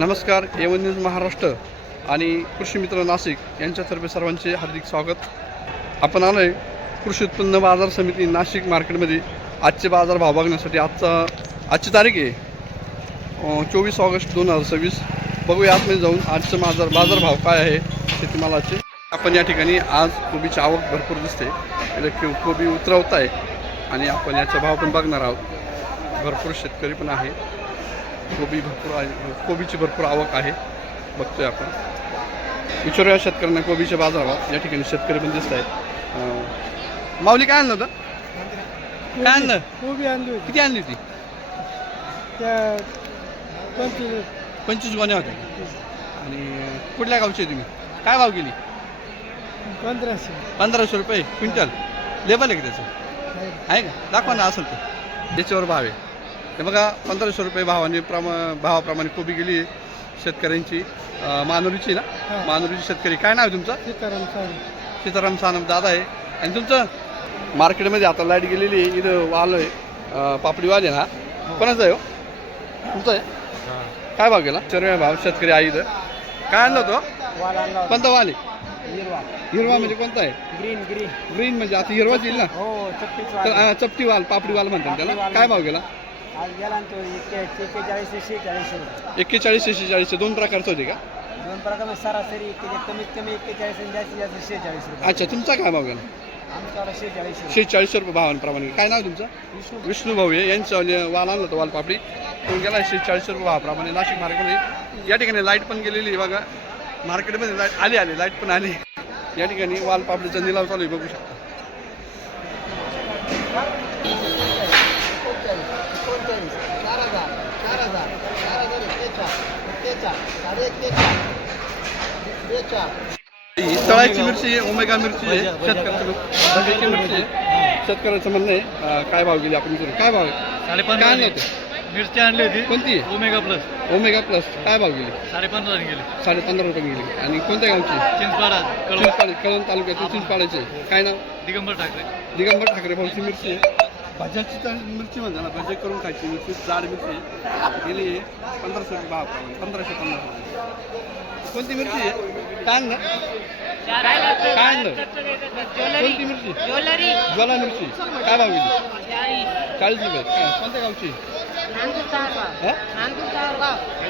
नमस्कार, A1 news Maharashtra आणि कृषी मित्र नाशिक यांच्यातर्फे सर्वांचे हार्दिक स्वागत. आपण आलो आहे कृषी उत्पन्न बाजार समिती नाशिक मार्केटमध्ये आजचे बाजार भाव बघण्यासाठी. आजची तारीख आहे 24 ऑगस्ट 2026. बघूया आतमध्ये जाऊन आजचं बाजार भाव काय आहे शेतीमालाचे. आपण या ठिकाणी आज कोबीची आवक भरपूर दिसते. इथे कोबी उतरवत आहे आणि आपण याचा भाव पण बघणार आहोत. भरपूर शेतकरी पण आहे. कोबी भरपूर आहे, कोबीची भरपूर आवक आहे. बघतोय आपण. विचारूया शेतकऱ्यांना कोबीचे बाजारभाव. या ठिकाणी शेतकरी पण दिसत आहेत. माऊली काय आणलं होतं? काय आणलं? कोबी आणली होती. किती आणली होती? त्या 25 गोण्या होत्या. आणि कुठल्या गावचे आहे तुम्ही? काय भाव गेली? 1500 रुपये क्विंटल. लेबल आहे का त्याचं? आहे का? दाखवा ना असेल तर. त्याच्यावर भाव आहे. हे बघा 1500 रुपये भावाप्रमाणे कोबी गेली शेतकऱ्यांची. मानुरीची ना? मानुरीची शेतकरी. काय नाव आहे तुमचं? सीताराम सानप दादा आहे. आणि तुमचं मार्केटमध्ये आता लाईट गेलेली आहे. इथं वाल आहे, पापडीवाल आहे ना? कोणाचं आहे हो? तुमचं आहे? काय भाव गेला? सर्व भाव शेतकरी आहे इथं. काय आणलं होतं? कोणता वाल आहे? हिरवा म्हणजे कोणता आहे? ग्रीन म्हणजे आता हिरवाच येईल ना? चपटी वाल, पापडी वाल म्हणतात त्याला. काय भाव गेला? 41 46 दोन प्रकारचं होते का? दोन प्रकार सरासरी कमीत कमी 41 आणि जास्तीत जास्त 46 रुपये. अच्छा, तुमचा काय भाव गेला? आमच्याला 46 रुपये भावांप्रमाणे. काय नाव तुमचं? विष्णू भाऊ आहे. यांचं वाल आणलं होतं, वाल पापडी. तो गेला 46 रुपये भावाप्रमाणे नाशिक मार्केटमध्ये. या ठिकाणी लाईट पण गेलेली आहे बघा. मार्केटमध्ये लाईट आली लाईट पण आली. या ठिकाणी वाल पापडीचा निलाव चालू आहे, बघू शकता. तळाची मिरची आहे, ओमेगा मिरची आहे. शेतकऱ्याची मिरची आहे. शेतकऱ्याचं म्हणणं आहे काय भाव गेली आपण? काय भाव आहे? काय आणलं होतं? मिरची आणली होती. कोणती? Omega plus. काय भाव गेली? 15.5 गेली. 15.5 रुपये गेली. आणि कोणत्या गावची? चिंचपाडा, कळवण तालुक्यातील चिंचपाड्याचे. काय नाव? दिगंबर ठाकरे भाऊची मिरची आहे. भाज्याची तर मिरची म्हणजे ना, भाजी करून खायची मिरची. जाड मिरची गेली 1500 रुपये भाव. 1550. कोणती मिरची आहे? काय आणलं? कोणती मिरची? ज्वाला मिरची. काय भाव गेली? 40 रुपये. कोणत्या गावची?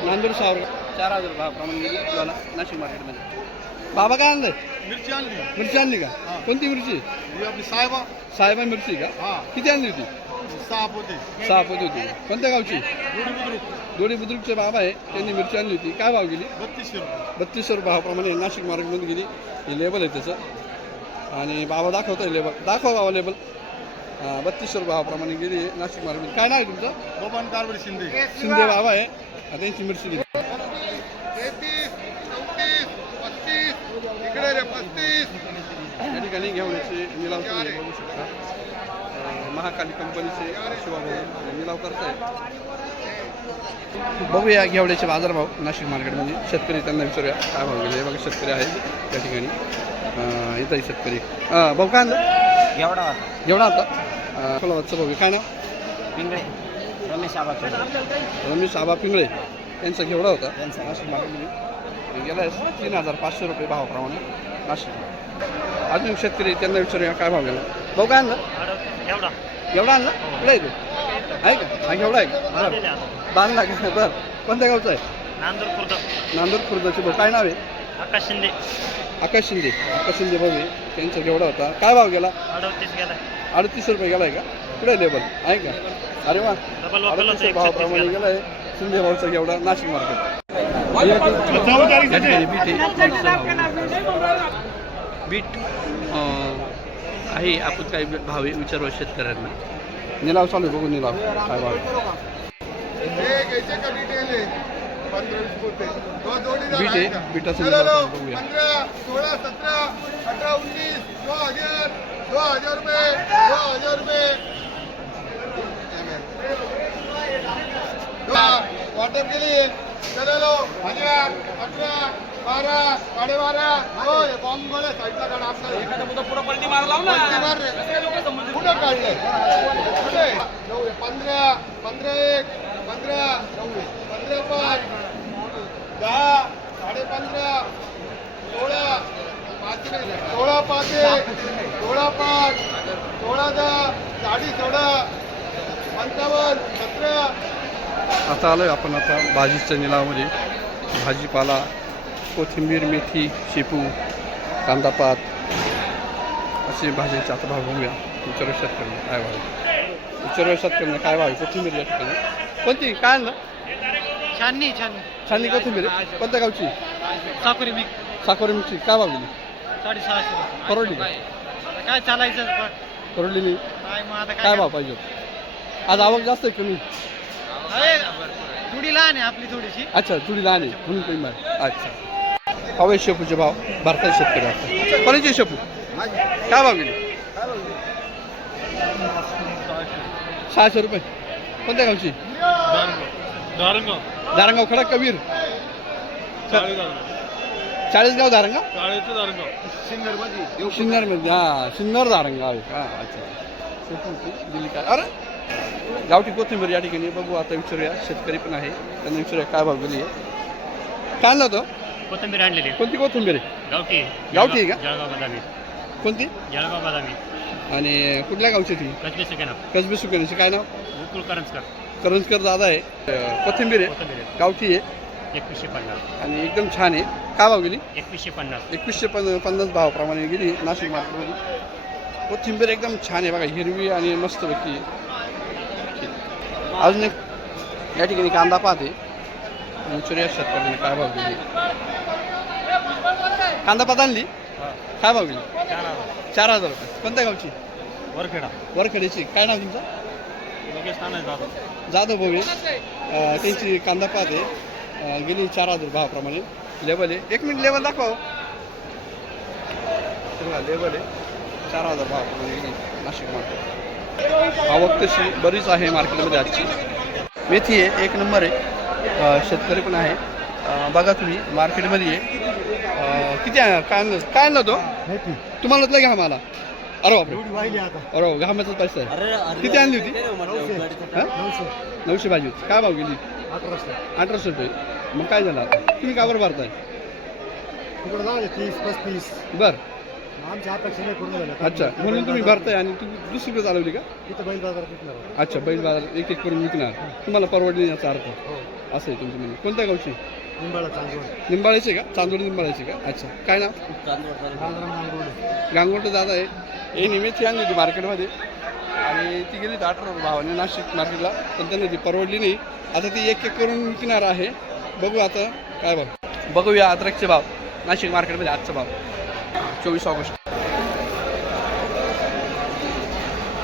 नांदूर सावर. 4000 भावाप्रमाणे गेली ज्वाला नाशिक मार्केटमध्ये. बाबा काय आणलंय? मिरची आणली का? कोणती मिरची? आपली साहेबा मिरची का? किती आणली होती? 6 पोते. 6 पोती होती. कोणत्या गावची? दोडी बुद्रुकचे बाबा आहे. त्यांनी मिरची आणली होती. काय भाव गेली? 3200 रुपये भावाप्रमाणे नाशिक मार्केटमध्ये गेली. हे लेबल आहे त्याचं. आणि बाबा दाखवत आहे लेबल. दाखवा बाबा लेबल. 3200 रुपये भावाप्रमाणे गेली नाशिक मार्केटमध्ये. काय नाव आहे तुमचं? गोपान कारवडी शिंदे बाबा आहे. त्यांची मिरची दिली. 35 या ठिकाणी घेवण्याचे निलाव तुम्ही बघू शकता. महाकाली कंपनीचे शिवाभाऊ निलाव करतायत. बघूया घेवड्याचे बाजारभाव नाशिक मार्केटमध्ये. शेतकरी त्यांना विचारूया काय भाव गेले. बघा शेतकरी आहेत त्या ठिकाणी. इथंही शेतकरी. भाऊ काय आणलं? एवढा आता फुलावरचं भाऊ. काय नाव? पिंगळे रमेश आबा पिंगळे. यांचा घेवडा होता नाशिक मार्केटमध्ये. गेला 3500 रुपये भावाप्रमाणे नाशिक. अजून शेतकरी त्यांना विचारूया काय भाव गेला. भाऊ काय आणलं? एवढा आणला? कुठं आहे तो? आहे का? हा घेवडा आहे का? बरं, बांधला का? बरं. कोणत्या गावचा आहे? नांदूर खुर्दाचे भाऊ. काय नाव आहे? आकाश शिंदे. आकाश शिंदे भाऊ आहे. त्यांचा घेवडा होता. काय भाव गेला? 38 रुपये गेला आहे का? कुठे लेबल आहे का? अरे वा. 38 भावाप्रमाणे गेला आहे शिंदे भाऊचा घेवडा नाशिक मार्केट. बीट आहे. आपण काही भाव विचारू शेतकऱ्यांना. निलाव चालू आहे, बघू निलाव काय भाव. बीट आहे. बीटाचं निलाव बघूया. 16 17 18 19 2000 रुपये. वाटप केली. चलो 1000 18 12 12.5 बॉम्ब गोळ्या साईडला काढा. आपल्याला पुढं पलटी मार लाव ना. कुठं काढलंय? कुठे? 15 15 1 15 15 5 15 16 पाचशे 16 पाचे 16 पाच 16 10 साडी 16 55 17 आता आलोय आपण आता भाजीच्या निलावामध्ये. भाजीपाला, कोथिंबीर, मेथी, शेपू, कांदापात असे भाज्यांचे आता भाव बघूया. विचारू शेतकऱ्यांना काय भाव आहे. विचारू शेतकऱ्यांना काय भाव आहे कोथिंबीर या ठिकाणी. कोणती काय आणलं? छाननी छाननी कोथिंबीर आहे. कोणत्या गावची? साकुरी मी साखोरी मिरची काय भाव दिली? 650. परवडली का? काय चालायचं परवडली नाही. काय मग आता काय भाव पाहिजे? आज आवक जास्त आहे कमी? थोडी लहान आहे आपली थोडीशी. अच्छा जुडी लहान आहे म्हणून कमी आहे. अच्छा हवे शेपूचे भाव भारतात शेतकरी असतात. कोणाचे शेपू काय भाव गेले? 600 रुपये. कोणत्या गावची? धारणगाव खडक कबीर. 40 गाव धारणगाव सिन्नरमध्ये. हां सिन्नर धारणगाव आहे का? अच्छा शेपूची दिली काय? अरे गावठी कोथिंबीर या ठिकाणी बघू. आता विचारूया शेतकरी पण आहे त्यांना विचारूया काय भाव गेली आहे. काय आणलं होतं? कोथिंबीर आणलेली कोणती कोथिंबीर आहे? गावठी गावठी आहे का? जळगाव बदामी. कोणती? जळगाव बदामी. आणि कुठल्या गावची ती? कसबी सेकंड कसबी सुकेनाची काय नाव? गोकुळ करंजकर. करंजकर दादा आहे. कोथिंबीर आहे कोथिंबीर गावठी आहे 2150. आणि एकदम छान आहे. काय भाव गेली? 2150. 2150 भावाप्रमाणे गेली नाशिक मार्केटमध्ये. कोथिंबीर एकदम छान आहे बघा, हिरवी आणि मस्तपैकी. अजून एक या ठिकाणी कांदा पाहते विचारूया शेतकऱ्यांनी काय भाव गेली. कांदा पात आणली काय भाव गेली? 4000 रुपये. कोणत्या गावची? वरखेडा. वरखडेची. काय नाव तुमचं? योगेश तानाय जाधव. जाधव भाऊ त्यांची कांदा पाहते गेली 4000 भावाप्रमाणे. लेवल आहे. 1 मिनिट लेवल दाखवा. लेवल आहे 4000 भावाप्रमाणे गेली नाशिक मार्केट. आवक तशी बरीच आहे मार्केटमध्ये आजची. मेथी आहे 1 नंबर आहे. शेतकरी पण आहे. बघा तुम्ही मार्केटमध्ये आहे. किती आहे? काय आणलं तो तुम्हाला घ्या आम्हाला? अरे बापरे अरे घामाचा पैसा आहे. किती आणली होती? 900 भाजी होती. काय भाव गेली? 1800 रुपये. मग काय झालं आता? तुम्ही का बरं भरताय? बरं अच्छा म्हणून तुम्ही भरताय आणि तुम्ही दुसरीकडे चालवली का? अच्छा बैल बाजार एक करून विकणार तुम्हाला परवडली याचा अर्थ असं आहे तुमचं म्हणणं. कोणत्या गावची? निंबाळ्याचे का? चांदोड निंबाळ्याचे का? अच्छा काय नाव? गांगोटे दादा आहे. हे निमित्त आणली होती मार्केटमध्ये आणि ती गेली 18 भावाने नाशिक मार्केटला, पण त्यांना ती परवडली नाही. आता ती एक करून विकणार आहे. बघू आता काय भाव. बघूया अद्रकचे भाव नाशिक मार्केटमध्ये आजचा भाव 24 ऑगस्ट.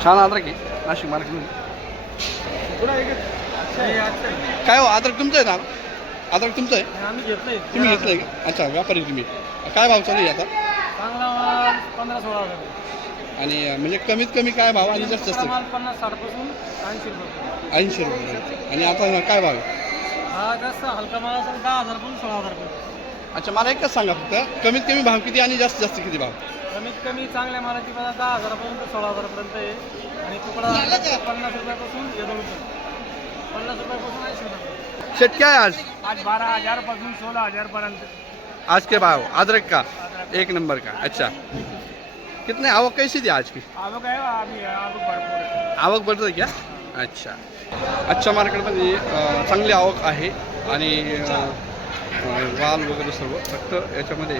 छान अद्रक आहे नाशिक मार्केटमध्ये. काय हो अद्रक तुमचं आहे ना? अद्रक तुमचं आहे? तुम्ही घेतलंय का? अच्छा व्यापारी तुम्ही. काय भाव चालू आहे आता? 15-16 आणि म्हणजे कमीत कमी काय भाव आणि जास्त जास्त? 50-60 पासून 80 रुपये. 80 रुपये. आणि आता काय भाव आहे? हा जास्त हलका माल असेल 10,000 पासून 16,000 रुपये. अच्छा मला एकच सांगा फक्त कमीत कमी भाव किती आणि जास्त जास्त किती भाव? कमीत कमी चांगल्या मालाची बाजार 10,000 पासून ते 16,000 पर्यंत आहे. आणि तुकडा 50 रुपयापासून 50 रुपयापासून 80 रुपये. शेट क्या है आज? आज 12,000 पासून 16,000 पर्यंत. आज के भाव अदरक का 1 नंबर का. अच्छा कितने आवक कैसी थी आज की? आवक आहे आम्ही आवक भरपूर आहे. आवक बढ़त आहे क्या? अच्छा आजच्या मार्केटमध्ये चांगली आवक आहे आणि वाल वगैरे सर्व. फक्त याच्यामध्ये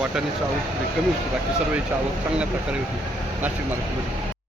वाटाण्याची आवक थोडी कमी होती. बाकी सर्व याची आवक चांगल्या प्रकारे होती नाशिक मार्केटमध्ये.